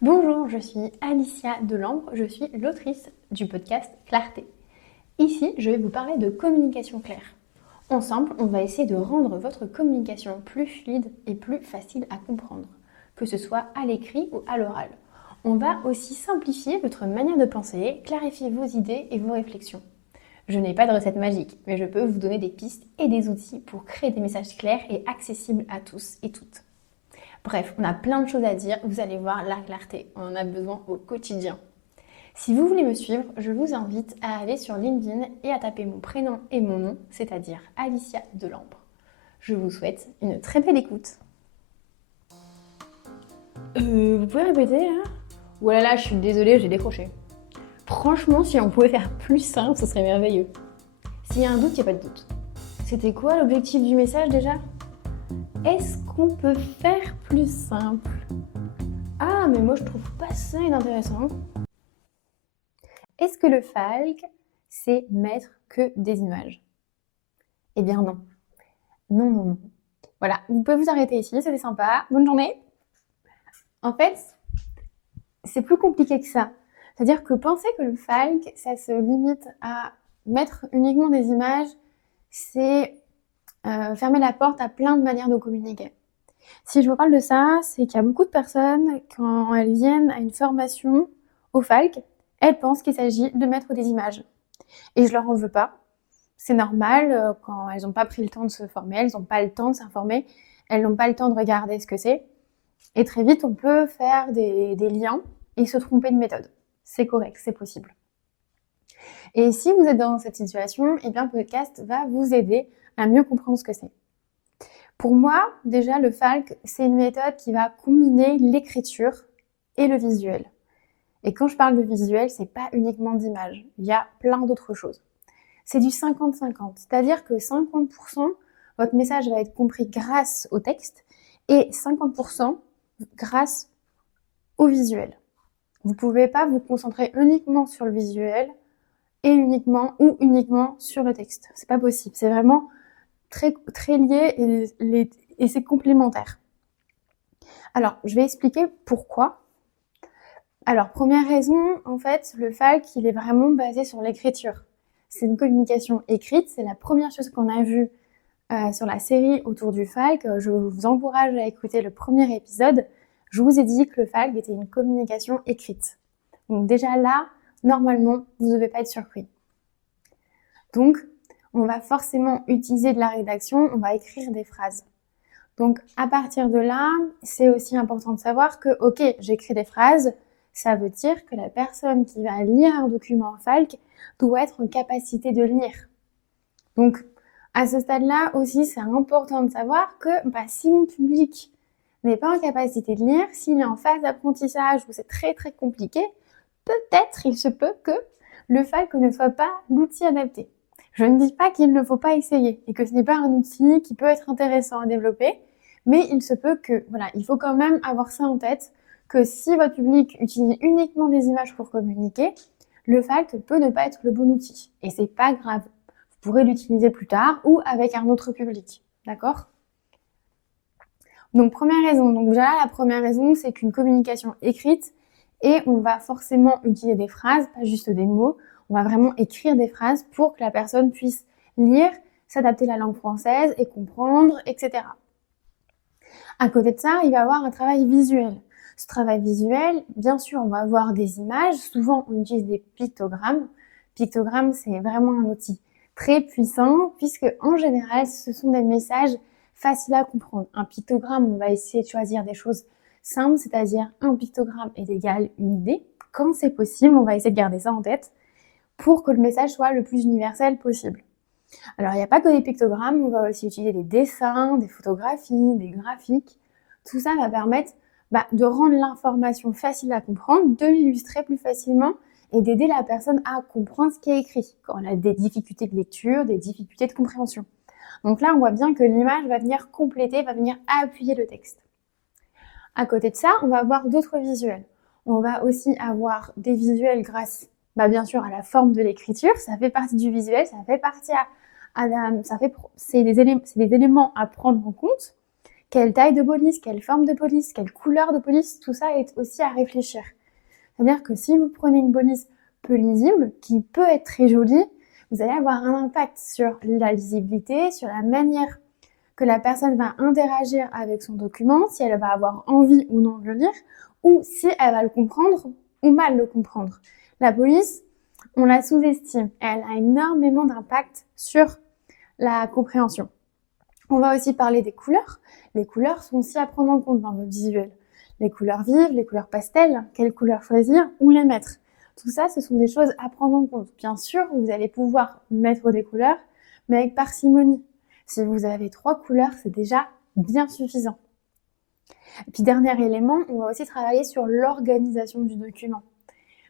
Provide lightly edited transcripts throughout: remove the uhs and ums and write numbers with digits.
Bonjour, je suis Alicia Delambre, je suis l'autrice du podcast Clarté. Ici, je vais vous parler de communication claire. Ensemble, on va essayer de rendre votre communication plus fluide et plus facile à comprendre, que ce soit à l'écrit ou à l'oral. On va aussi simplifier votre manière de penser, clarifier vos idées et vos réflexions. Je n'ai pas de recette magique, mais je peux vous donner des pistes et des outils pour créer des messages clairs et accessibles à tous et toutes. Bref, on a plein de choses à dire, vous allez voir, la clarté, on en a besoin au quotidien. Si vous voulez me suivre, je vous invite à aller sur LinkedIn et à taper mon prénom et mon nom, c'est-à-dire Alicia Delambre. Je vous souhaite une très belle écoute. Vous pouvez répéter là? Oh là là, je suis désolée, j'ai décroché. Franchement, si on pouvait faire plus simple, ce serait merveilleux. S'il y a un doute, il n'y a pas de doute. C'était quoi l'objectif du message déjà? Est-ce qu'on peut faire plus simple? Ah, mais moi je trouve pas ça inintéressant. Est-ce que le FALC, c'est mettre que des images? Eh bien non. Non, non, non. Voilà, vous pouvez vous arrêter ici, c'était sympa. Bonne journée. En fait, c'est plus compliqué que ça. C'est-à-dire que penser que le FALC, ça se limite à mettre uniquement des images, c'est fermer la porte à plein de manières de communiquer. Si je vous parle de ça, c'est qu'il y a beaucoup de personnes, quand elles viennent à une formation au FALC, elles pensent qu'il s'agit de mettre des images. Et je leur en veux pas. C'est normal, quand elles n'ont pas pris le temps de se former, elles n'ont pas le temps de s'informer, elles n'ont pas le temps de regarder ce que c'est. Et très vite, on peut faire des liens et se tromper de méthode. C'est correct, c'est possible. Et si vous êtes dans cette situation, eh bien, le podcast va vous aider à mieux comprendre ce que c'est. Pour moi, déjà, le FALC, c'est une méthode qui va combiner l'écriture et le visuel. Et quand je parle de visuel, c'est pas uniquement d'images, il y a plein d'autres choses. C'est du 50-50, c'est-à-dire que 50%, votre message va être compris grâce au texte et 50% grâce au visuel. Vous ne pouvez pas vous concentrer uniquement sur le visuel et uniquement sur le texte. C'est pas possible, c'est vraiment très, très lié et c'est complémentaire. Alors, je vais expliquer pourquoi. Alors, première raison, en fait, le FALC, il est vraiment basé sur l'écriture. C'est une communication écrite, c'est la première chose qu'on a vue sur la série autour du FALC. Je vous encourage à écouter le premier épisode. Je vous ai dit que le FALC était une communication écrite. Donc déjà là, normalement, vous ne devez pas être surpris. Donc, on va forcément utiliser de la rédaction, on va écrire des phrases. Donc, à partir de là, c'est aussi important de savoir que, ok, j'écris des phrases, ça veut dire que la personne qui va lire un document FALC doit être en capacité de lire. Donc, à ce stade-là aussi, c'est important de savoir que si mon public n'est pas en capacité de lire, s'il est en phase d'apprentissage où c'est très très compliqué, peut-être il se peut que le FALC ne soit pas l'outil adapté. Je ne dis pas qu'il ne faut pas essayer et que ce n'est pas un outil qui peut être intéressant à développer, mais il se peut que, il faut quand même avoir ça en tête, que si votre public utilise uniquement des images pour communiquer, le FALC peut ne pas être le bon outil. Et c'est pas grave. Vous pourrez l'utiliser plus tard ou avec un autre public. D'accord? Donc, première raison. Donc, déjà, la première raison, c'est qu'une communication écrite, et on va forcément utiliser des phrases, pas juste des mots. On va vraiment écrire des phrases pour que la personne puisse lire, s'adapter à la langue française et comprendre, etc. À côté de ça, il va y avoir un travail visuel. Ce travail visuel, bien sûr, on va avoir des images. Souvent, on utilise des pictogrammes. Pictogrammes, c'est vraiment un outil très puissant puisque, en général, ce sont des messages faciles à comprendre. Un pictogramme, on va essayer de choisir des choses simples, c'est-à-dire un pictogramme est égal une idée. Quand c'est possible, on va essayer de garder ça en tête pour que le message soit le plus universel possible. Alors, il n'y a pas que des pictogrammes, on va aussi utiliser des dessins, des photographies, des graphiques. Tout ça va permettre de rendre l'information facile à comprendre, de l'illustrer plus facilement et d'aider la personne à comprendre ce qui est écrit quand elle a des difficultés de lecture, des difficultés de compréhension. Donc là, on voit bien que l'image va venir compléter, va venir appuyer le texte. À côté de ça, on va avoir d'autres visuels. On va aussi avoir des visuels grâce, bien sûr, à la forme de l'écriture. Ça fait partie du visuel, ça fait partie c'est des éléments à prendre en compte Quelle taille de police, quelle forme de police, quelle couleur de police, tout ça est aussi à réfléchir. C'est-à-dire que si vous prenez une police peu lisible, qui peut être très jolie, vous allez avoir un impact sur la lisibilité, sur la manière que la personne va interagir avec son document, si elle va avoir envie ou non de le lire, ou si elle va le comprendre ou mal le comprendre. La police, on la sous-estime. Elle a énormément d'impact sur la compréhension. On va aussi parler des couleurs. Les couleurs sont aussi à prendre en compte dans votre visuel. Les couleurs vives, les couleurs pastel, quelles couleurs choisir, où les mettre. Tout ça, ce sont des choses à prendre en compte. Bien sûr, vous allez pouvoir mettre des couleurs, mais avec parcimonie. Si vous avez 3 couleurs, c'est déjà bien suffisant. Et puis, dernier élément, on va aussi travailler sur l'organisation du document.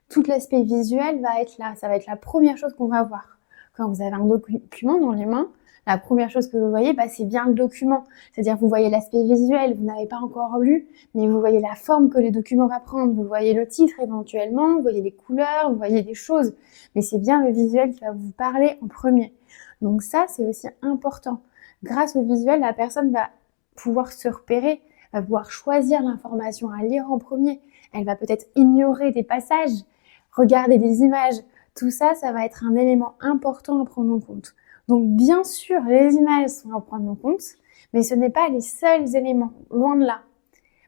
Tout l'aspect visuel va être là. Ça va être la première chose qu'on va voir. Quand vous avez un document dans les mains, la première chose que vous voyez, c'est bien le document. C'est-à-dire vous voyez l'aspect visuel, vous n'avez pas encore lu, mais vous voyez la forme que le document va prendre, vous voyez le titre éventuellement, vous voyez les couleurs, vous voyez des choses. Mais c'est bien le visuel qui va vous parler en premier. Donc ça, c'est aussi important. Grâce au visuel, la personne va pouvoir se repérer, va pouvoir choisir l'information à lire en premier. Elle va peut-être ignorer des passages, regarder des images. Tout ça, ça va être un élément important à prendre en compte. Donc bien sûr, les images sont à prendre en compte, mais ce n'est pas les seuls éléments, loin de là.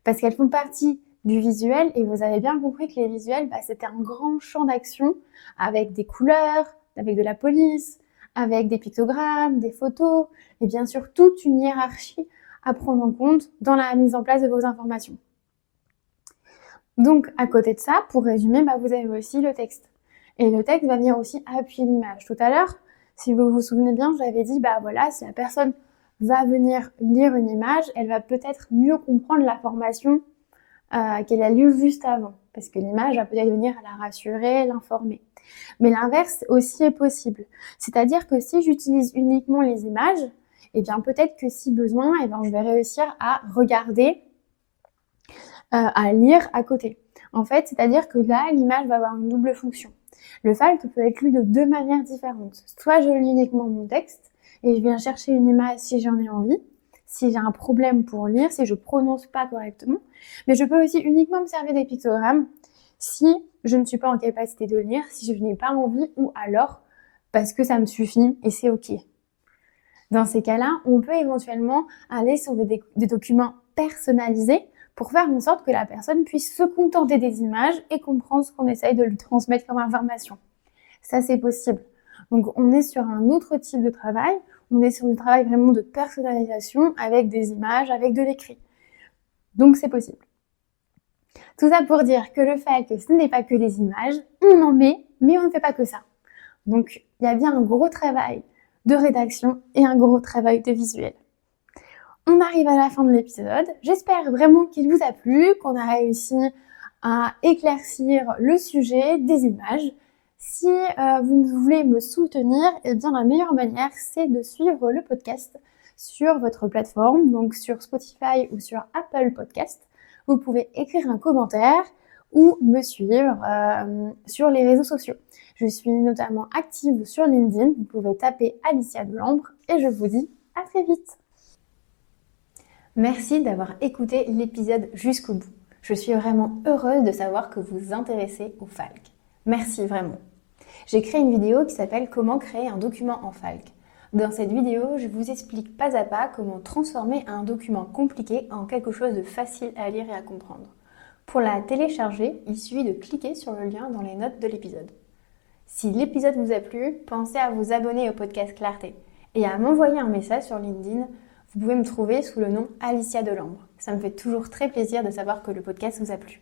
Parce qu'elles font partie du visuel, et vous avez bien compris que les visuels, c'était un grand champ d'action avec des couleurs, avec de la police, avec des pictogrammes, des photos, et bien sûr toute une hiérarchie à prendre en compte dans la mise en place de vos informations. Donc à côté de ça, pour résumer, vous avez aussi le texte. Et le texte va venir aussi appuyer l'image. Tout à l'heure, si vous vous souvenez bien, j'avais dit, si la personne va venir lire une image, elle va peut-être mieux comprendre l'information qu'elle a lue juste avant. Parce que l'image va peut-être venir la rassurer, l'informer. Mais l'inverse aussi est possible. C'est-à-dire que si j'utilise uniquement les images, peut-être que si besoin, je vais réussir à regarder, à lire à côté. En fait, c'est-à-dire que là, l'image va avoir une double fonction. Le FALC peut être lu de 2 manières différentes. Soit je lis uniquement mon texte et je viens chercher une image si j'en ai envie, si j'ai un problème pour lire, si je prononce pas correctement. Mais je peux aussi uniquement me servir des pictogrammes si je ne suis pas en capacité de lire, si je n'ai pas envie ou alors parce que ça me suffit et c'est OK. Dans ces cas-là, on peut éventuellement aller sur des documents personnalisés pour faire en sorte que la personne puisse se contenter des images et comprendre ce qu'on essaye de lui transmettre comme information. Ça, c'est possible. Donc, on est sur un autre type de travail. On est sur du travail vraiment de personnalisation avec des images, avec de l'écrit. Donc, c'est possible. Tout ça pour dire que le fait que ce n'est pas que des images, on en met, mais on ne fait pas que ça. Donc, il y a bien un gros travail de rédaction et un gros travail de visuel. On arrive à la fin de l'épisode. J'espère vraiment qu'il vous a plu, qu'on a réussi à éclaircir le sujet des images. Si vous voulez me soutenir, la meilleure manière, c'est de suivre le podcast sur votre plateforme, donc sur Spotify ou sur Apple Podcast. Vous pouvez écrire un commentaire ou me suivre sur les réseaux sociaux. Je suis notamment active sur LinkedIn. Vous pouvez taper Alicia Delambre et je vous dis à très vite. Merci d'avoir écouté l'épisode jusqu'au bout. Je suis vraiment heureuse de savoir que vous vous intéressez au FALC. Merci vraiment. J'ai créé une vidéo qui s'appelle « Comment créer un document en FALC ». Dans cette vidéo, je vous explique pas à pas comment transformer un document compliqué en quelque chose de facile à lire et à comprendre. Pour la télécharger, il suffit de cliquer sur le lien dans les notes de l'épisode. Si l'épisode vous a plu, pensez à vous abonner au podcast Clarté et à m'envoyer un message sur LinkedIn. Vous pouvez me trouver sous le nom Alicia Delambre. Ça me fait toujours très plaisir de savoir que le podcast vous a plu.